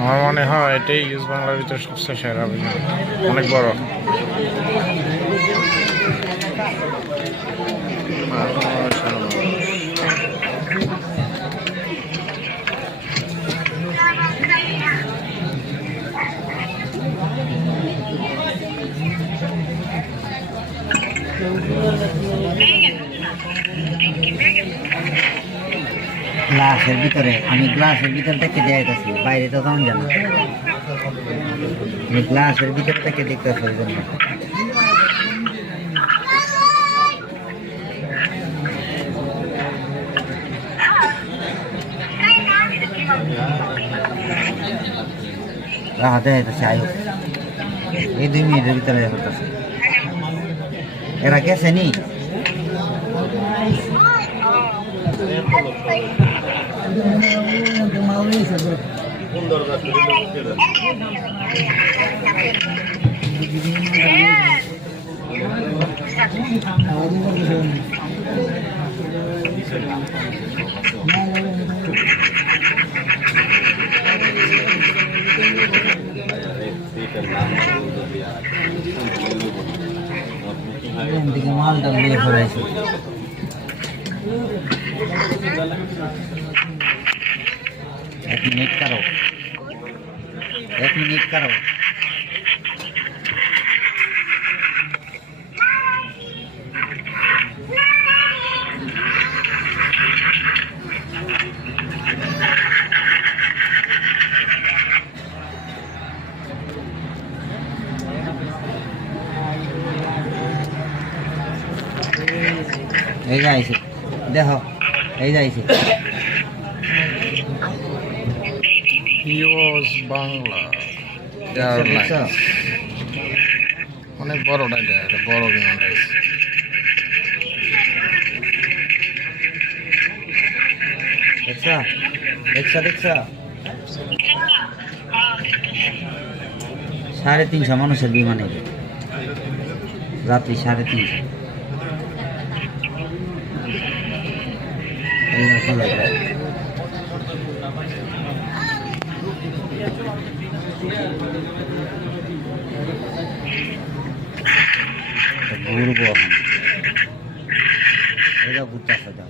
আমার মনে হয় এটাই ইউজ বাংলার ভিতরে সবচেয়ে সেরা বিমান, অনেক বড়। গ্লাসের ভিতরে আমি গ্লাসের ভিতর থেকে দেখাইতেছি, বাইরে তো তেমন জানো, আমি গ্লাসের ভিতর থেকে দেখতেছি ওই জন্য। দেখাইতেছে আয়ু এই 2 মিনিটের ভিতরে হতেছে। এরা গেছে নি মালটা নিয়ে ফেলাইছে। एक मिनट करो, 1 मिनट करो। এই যাইছে দেখো, এই যাইছে ইউজ বাংলা এয়ারলাইন্স। অনেক বড়টা, এটা বড় বিমানটা। দেখছা দেখছা দেখছা 350 মানুষের বিমানে রাত্রি 350। ঘুরবো এখন, ঘুরতে আসা যাও।